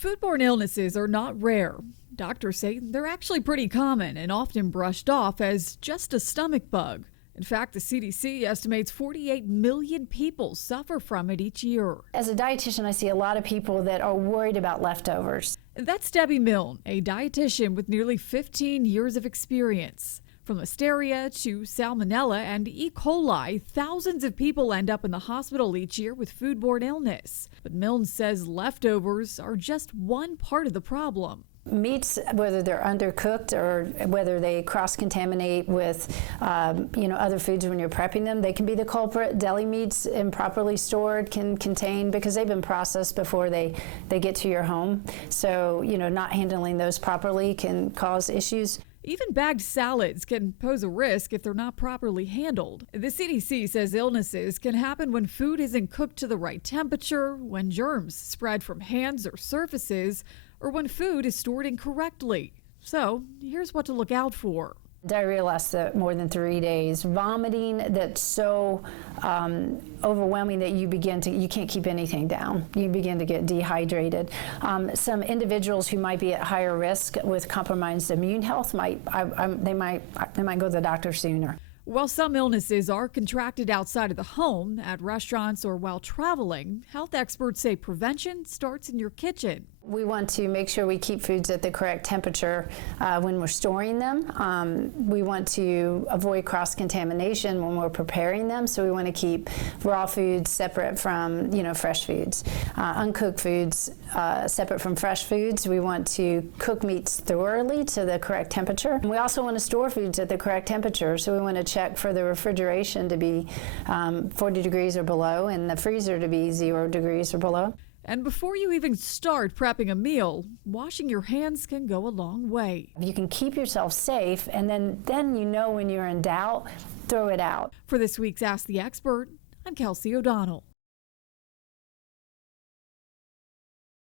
Foodborne illnesses are not rare. Doctors say they're actually pretty common and often brushed off as just a stomach bug. In fact, the CDC estimates 48 million people suffer from it each year. As a dietitian, I see a lot of people that are worried about leftovers. That's Debbie Milne, a dietitian with nearly 15 years of experience. From Listeria to Salmonella and E. coli, thousands of people end up in the hospital each year with foodborne illness. But Milne says leftovers are just one part of the problem. Meats, whether they're undercooked or whether they cross-contaminate with, other foods when you're prepping them, they can be the culprit. Deli meats improperly stored can contain, because they've been processed before they get to your home. So, not handling those properly can cause issues. Even bagged salads can pose a risk if they're not properly handled. The CDC says illnesses can happen when food isn't cooked to the right temperature, when germs spread from hands or surfaces, or when food is stored incorrectly. So here's what to look out for. Diarrhea lasts more than 3 days. Vomiting that's so overwhelming that you can't keep anything down. You begin to get dehydrated. Some individuals who might be at higher risk with compromised immune health might go to the doctor sooner. While some illnesses are contracted outside of the home, at restaurants or while traveling, health experts say prevention starts in your kitchen. We want to make sure we keep foods at the correct temperature when we're storing them. We want to avoid cross-contamination when we're preparing them, so we want to keep raw foods separate from, fresh foods. Uncooked foods separate from fresh foods. We want to cook meats thoroughly to the correct temperature. And we also want to store foods at the correct temperature, so we want to check for the refrigeration to be 40 degrees or below and the freezer to be 0 degrees or below. And before you even start prepping a meal, washing your hands can go a long way. You can keep yourself safe, and then when you're in doubt, throw it out. For this week's Ask the Expert, I'm Kelsey O'Donnell.